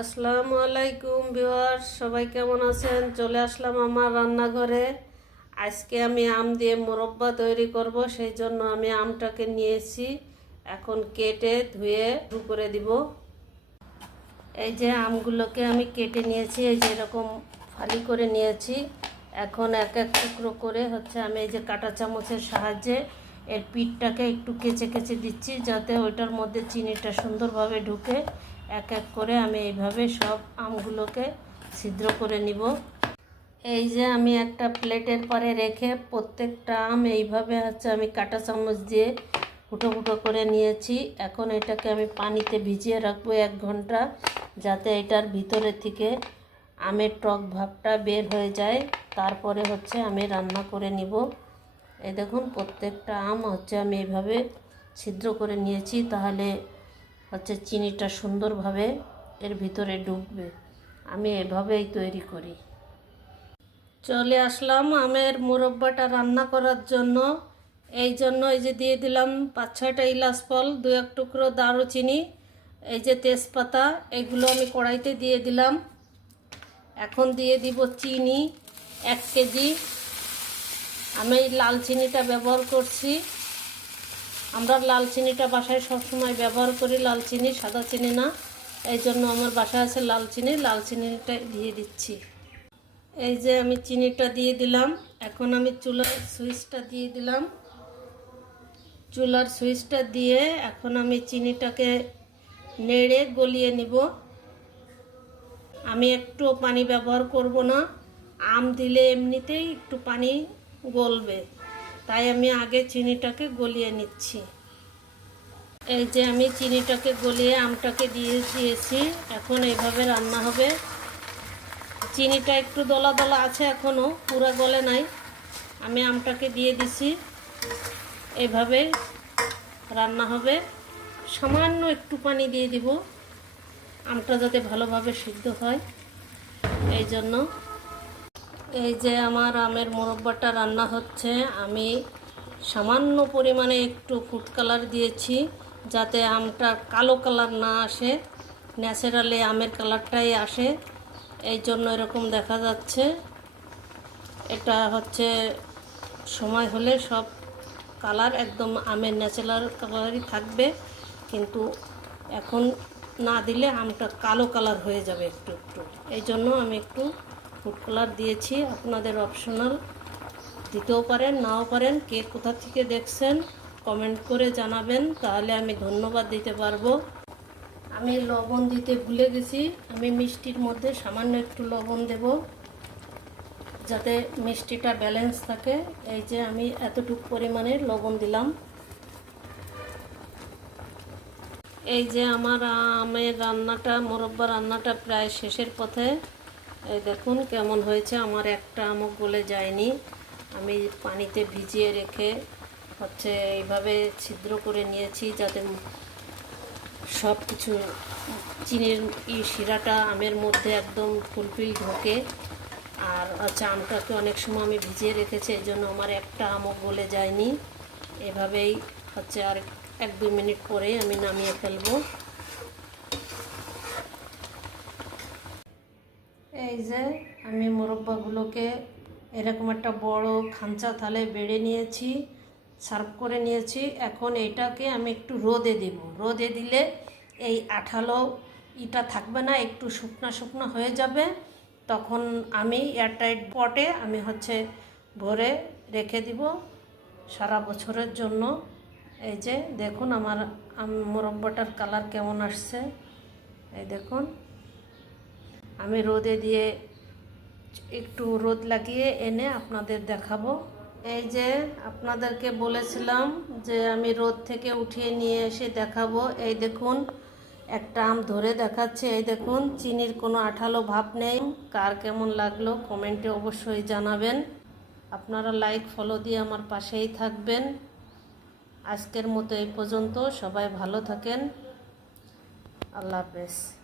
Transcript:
আসসালামু আলাইকুম ভিউয়ার্স, সবাই কেমন আছেন? চলে আসলাম আমার রান্নাঘরে। আজকে আমি আম দিয়ে মোরব্বা তৈরি করব, সেই জন্য আমি আমটাকে নিয়েছি। এখন কেটে ধুয়ে শুরু করে দিব। এই যে আমগুলোকে আমি কেটে নিয়েছি, এই যে এরকম ফালি করে নিয়েছি। এখন এক এক টুকরো করে হচ্ছে আমি এই যে কাঁটা চামচের সাহায্যে এর পিঠটাকে একটু কেচে কেচে দিচ্ছি, যাতে ওইটার মধ্যে চিনিটা সুন্দরভাবে ঢুকে। এক এক করে আমি এইভাবে সব আমগুলোকে ছিদ্র করে নিব। এই যে আমি একটা প্লেটের পরে রেখে প্রত্যেকটা আম এইভাবে হচ্ছে আমি কাঁটা চামচ দিয়ে ফুটো ফুটো করে নিয়েছি। এখন এটাকে আমি পানিতে ভিজিয়ে রাখব এক ঘণ্টা যাতে এটার ভিতরে থেকে আমের টক ভাবটা বের হয়ে যায়। তারপরে হচ্ছে আমি রান্না করে নিব। এই দেখুন, প্রত্যেকটা আম হচ্ছে আমি এইভাবে ছিদ্র করে নিয়েছি। তাহলে হচ্ছে চিনিটা সুন্দরভাবে এর ভিতরে ডুববে। আমি এভাবেই তৈরি করি। চলে আসলাম আমের মুরব্বাটা রান্না করার জন্য। এই জন্য এই যে দিয়ে দিলাম পাঁচ ছয়টা ইলাচ ফল দু এক টুকরো দারুচিনি, এই যে তেজপাতা, এগুলো আমি কড়াইতে দিয়ে দিলাম। এখন দিয়ে দিব চিনি, এক কেজি। আমি লাল চিনিটা ব্যবহার করছি। আমরা লাল চিনিটা বাসায় সবসময় ব্যবহার করি, লাল চিনি, সাদা চিনি না। এই জন্য আমার বাসায় আছে লাল চিনি, লাল চিনিটা দিয়ে দিচ্ছি। এই যে আমি চিনিটা দিয়ে দিলাম। এখন আমি চুলার সুইচটা দিয়ে দিলাম। চুলার সুইচটা দিয়ে এখন আমি চিনিটাকে নেড়ে গলিয়ে নিব। আমি একটু পানি ব্যবহার করব না। আম দিলে এমনিতেই একটু পানি গলবে। তাই আমি আগে চিনিটাকে গলিয়ে নিচ্ছি। এই যে আমি চিনিটাকে গলিয়ে আমটাকে দিয়ে দিয়েছি, এখন এইভাবে রান্না হবে। চিনিটা একটু দলা দলা আছে এখনও পুরো গলে নাই। আমি আমটাকে দিয়ে দিছি। এভাবে রান্না হবে। সামান্য একটু পানি দিয়ে দিব। আমটা যাতে ভালোভাবে সিদ্ধ হয়। এই জন্য এই যে আমার আমের মোরব্বাটা রান্না হচ্ছে, আমি সামান্য পরিমাণে একটু ফুড কালার দিয়েছি যাতে আমটা কালো কালার না আসে, ন্যাচারালি আমের কালারটাই আসে। এই জন্য এরকম দেখা যাচ্ছে। এটা হচ্ছে সময় হলে সব কালার একদম আমের ন্যাচারাল কালারই থাকবে, কিন্তু এখন না দিলে আমটা কালো কালার হয়ে যাবে একটু একটু। এই জন্য আমি একটু ফুড কালার দিয়েছি, আপনাদের অপশনাল। দিতেও পারেন, নাও পারেন, কে কোথা থেকে দেখছেন, কমেন্ট করে জানাবেন, তাহলে আমি ধন্যবাদ দিতে পারব। আমি লবণ দিতে ভুলে গেছি, আমি মিষ্টির মধ্যে সামান্য একটু লবণ দেব, যাতে মিষ্টিটা ব্যালেন্স থাকে। এই যে আমি এতটুকু পরিমাণে লবণ দিলাম। এই যে আমার আমের রান্নাটা, মোরব্বা রান্নাটা প্রায় শেষের পথে। এই দেখুন কেমন হয়েছে, আমার একটা আমও গলে যায়নি। আমি পানিতে ভিজিয়ে রেখে হচ্ছে এইভাবে ছিদ্র করে নিয়েছি যাতে সব কিছু চিনির ই শিরাটা আমের মধ্যে একদম ফুলফিল ঢোকে। আর হচ্ছে আমটাকে অনেক সময় আমি ভিজিয়ে রেখেছি, এই জন্য আমার একটা আমও গলে যায়নি। এভাবেই হচ্ছে আর এক দুই মিনিট পরে আমি নামিয়ে ফেলব এই যে আমি মোরব্বাগুলোকে এরকম একটা বড় খাঞ্চা থালে বেড়ে নিয়েছি, সার্ভ করে নিয়েছি। এখন এটাকে আমি একটু রোদে দেব। রোদে দিলে এই আঠালো ইটা থাকবে না, একটু শুকনো শুকনো হয়ে যাবে। তখন আমি এয়ারটাইট পটে আমি হচ্ছে ভরে রেখে দিব সারা বছরের জন্য। এই যে দেখুন আমার মোরব্বাটার কালার কেমন আসছে। এই দেখুন। আমি রোদে দিয়ে একটু রোদ লাগিয়ে এনে আপনাদের দেখাবো। এই যে আপনাদেরকে বলেছিলাম যে আমি রোদ থেকে উঠিয়ে নিয়ে এসে দেখাবো। এই দেখুন, একটা আম ধরে দেখাচ্ছে। এই দেখুন, চিনির কোনো আঠালো ভাব নেই। কার কেমন লাগল কমেন্টে অবশ্যই জানাবেন। আপনারা লাইক, ফলো দিয়ে আমার পাশেই থাকবেন। আজকের মতো এই পর্যন্ত। সবাই ভালো থাকেন। আল্লাহ হাফেজ।